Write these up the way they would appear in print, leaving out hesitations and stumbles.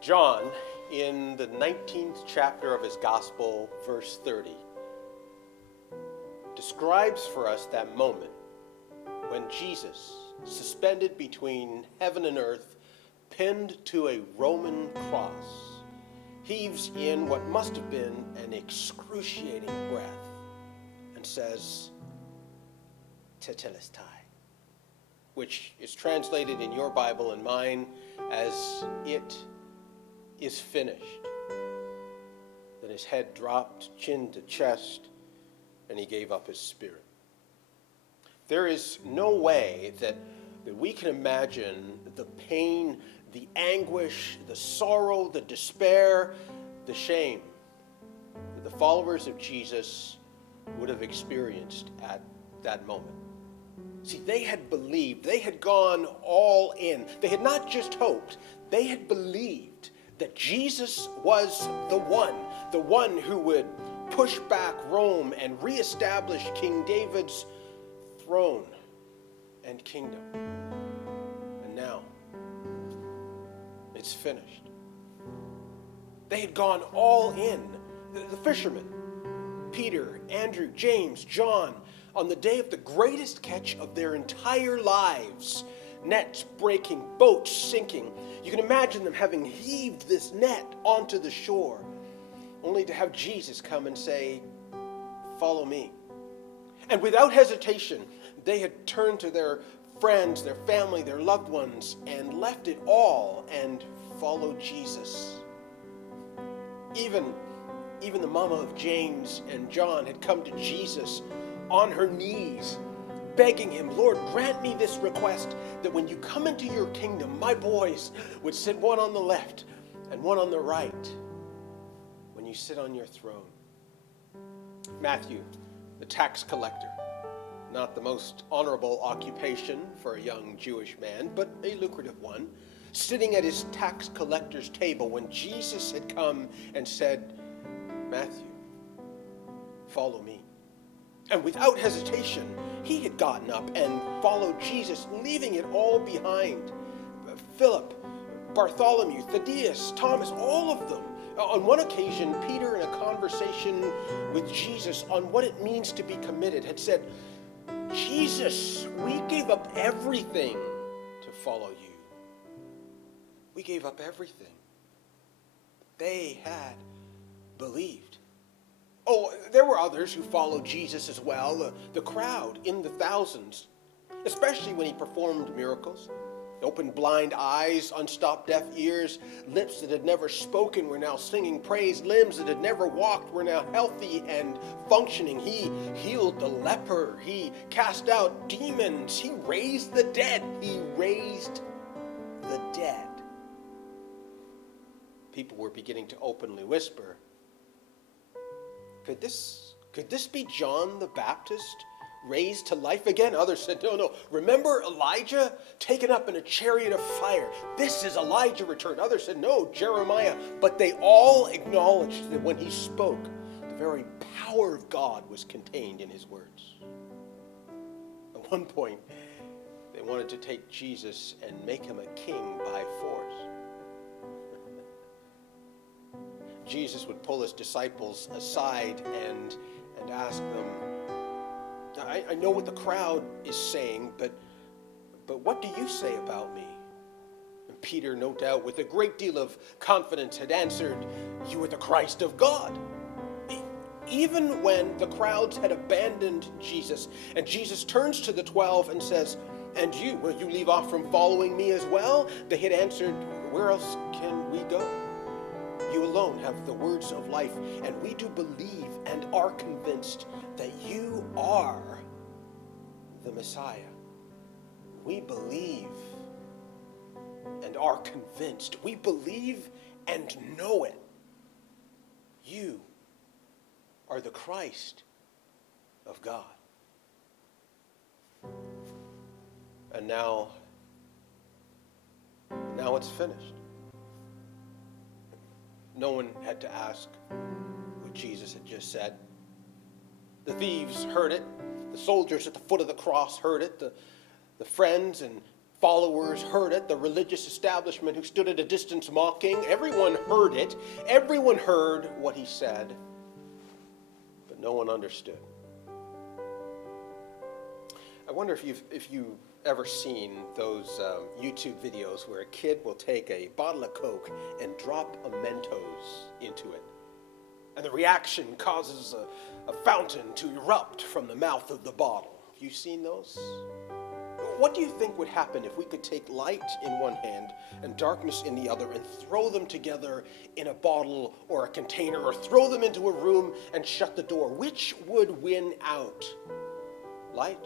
John, in the 19th chapter of his gospel, verse 30, describes for us that moment when Jesus, suspended between heaven and earth, pinned to a Roman cross, heaves in what must have been an excruciating breath and says, "Tetelestai," which is translated in your Bible and mine as "it is finished." Then his head dropped, chin to chest, and he gave up his spirit. There is no way that we can imagine the pain, the anguish, the sorrow, the despair, the shame that the followers of Jesus would have experienced at that moment. See, they had believed, they had gone all in. They had not just hoped, they had believed that Jesus was the one who would push back Rome and reestablish King David's throne and kingdom. And now, it's finished. They had gone all in. The fishermen, Peter, Andrew, James, John, on the day of the greatest catch of their entire lives, nets breaking, boats sinking. You can imagine them having heaved this net onto the shore, only to have Jesus come and say, "Follow me." And without hesitation, they had turned to their friends, their family, their loved ones, and left it all and followed Jesus. Even the mama of James and John had come to Jesus on her knees, begging him, "Lord, grant me this request, that when you come into your kingdom, my boys would sit one on the left and one on the right when you sit on your throne." Matthew, the tax collector, not the most honorable occupation for a young Jewish man, but a lucrative one, sitting at his tax collector's table when Jesus had come and said, "Matthew, follow me." And without hesitation, he had gotten up and followed Jesus, leaving it all behind. Philip, Bartholomew, Thaddeus, Thomas, all of them. On one occasion, Peter, in a conversation with Jesus on what it means to be committed, had said, "Jesus, we gave up everything to follow you." We gave up everything. They had believed. Oh, there were others who followed Jesus as well, the crowd in the thousands, especially when he performed miracles. Opened blind eyes, unstopped deaf ears, lips that had never spoken were now singing praise, limbs that had never walked were now healthy and functioning. He healed the leper, he cast out demons, he raised the dead. He raised the dead. People were beginning to openly whisper, Could this be John the Baptist raised to life again? Others said, no. Remember Elijah taken up in a chariot of fire? This is Elijah returned. Others said, no, Jeremiah. But they all acknowledged that when he spoke, the very power of God was contained in his words. At one point, they wanted to take Jesus and make him a king by force. Jesus would pull his disciples aside and ask them, I know what the crowd is saying, but what do you say about me? And Peter, no doubt, with a great deal of confidence, had answered, "You are the Christ of God." Even when the crowds had abandoned Jesus, and Jesus turns to the 12 and says, "And you, will you leave off from following me as well?" They had answered, "Where else can we go? You alone have the words of life, and we do believe and are convinced that you are the Messiah." We believe and are convinced. We believe and know it. You are the Christ of God. And now it's finished. No one had to ask what Jesus had just said. The thieves heard it. The soldiers at the foot of the cross heard it. The friends and followers heard it. The religious establishment who stood at a distance mocking. Everyone heard it. Everyone heard what he said. But no one understood. I wonder if you've ever seen those YouTube videos where a kid will take a bottle of Coke and drop a Mentos into it. And the reaction causes a fountain to erupt from the mouth of the bottle. Have you seen those? What do you think would happen if we could take light in one hand and darkness in the other and throw them together in a bottle or a container, or throw them into a room and shut the door? Which would win out? Light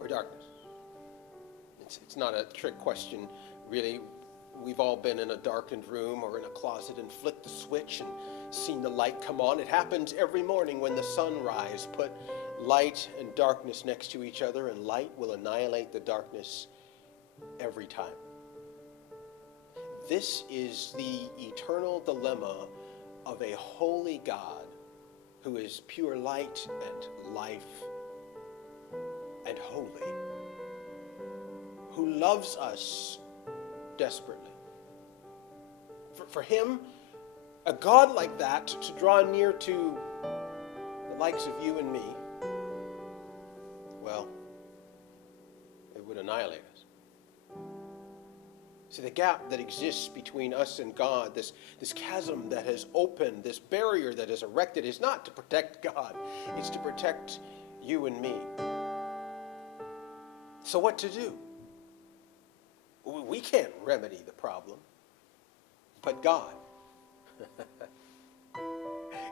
or darkness? It's not a trick question, really. We've all been in a darkened room or in a closet and flicked the switch and seen the light come on. It happens every morning when the sun rises. Put light and darkness next to each other, and light will annihilate the darkness every time. This is the eternal dilemma of a holy God who is pure light and life and holy, who loves us desperately. For him, a God like that, to draw near to the likes of you and me, well, it would annihilate us. See, the gap that exists between us and God, this chasm that has opened, this barrier that is erected, is not to protect God. It's to protect you and me. So what to do? We can't remedy the problem, but God.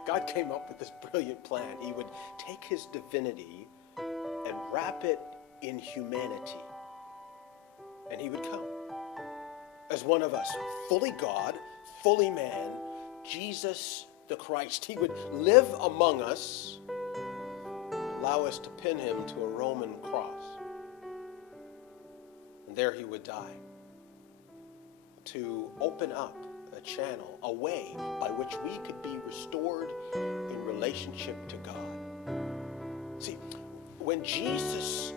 God came up with this brilliant plan. He would take his divinity and wrap it in humanity. And he would come as one of us, fully God, fully man, Jesus the Christ. He would live among us, allow us to pin him to a Roman cross. And there he would die, to open up a channel, a way by which we could be restored in relationship to God. See, when Jesus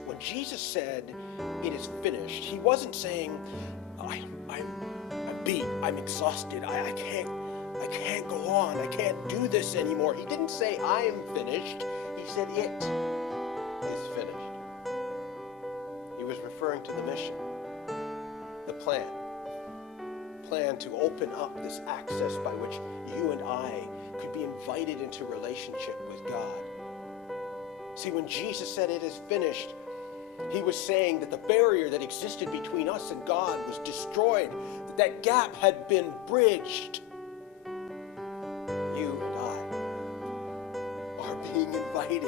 said, "It is finished," he wasn't saying, I'm beat, I'm exhausted, I can't go on, I can't do this anymore. He didn't say, "I am finished." He said, "It is finished." He was referring to the mission, the plan to open up this access by which you and I could be invited into relationship with God. See, when Jesus said it is finished, he was saying that the barrier that existed between us and God was destroyed, that gap had been bridged. You and I are being invited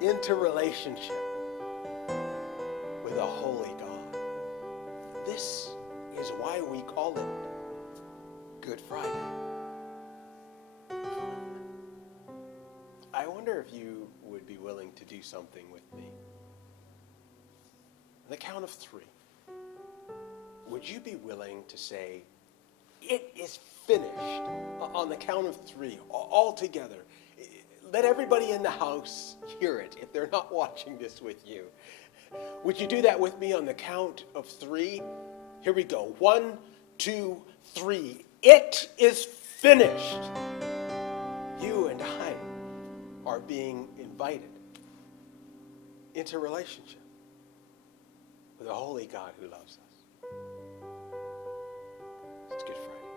into relationship with a holy God. This is why we call it Good Friday. I wonder if you would be willing to do something with me. On the count of 3, would you be willing to say, "It is finished"? On the count of 3, all together. Let everybody in the house hear it if they're not watching this with you. Would you do that with me on the count of 3? Here we go. 1, 2, 3. It is finished. You and I are being invited into relationship with a holy God who loves us. It's Good Friday.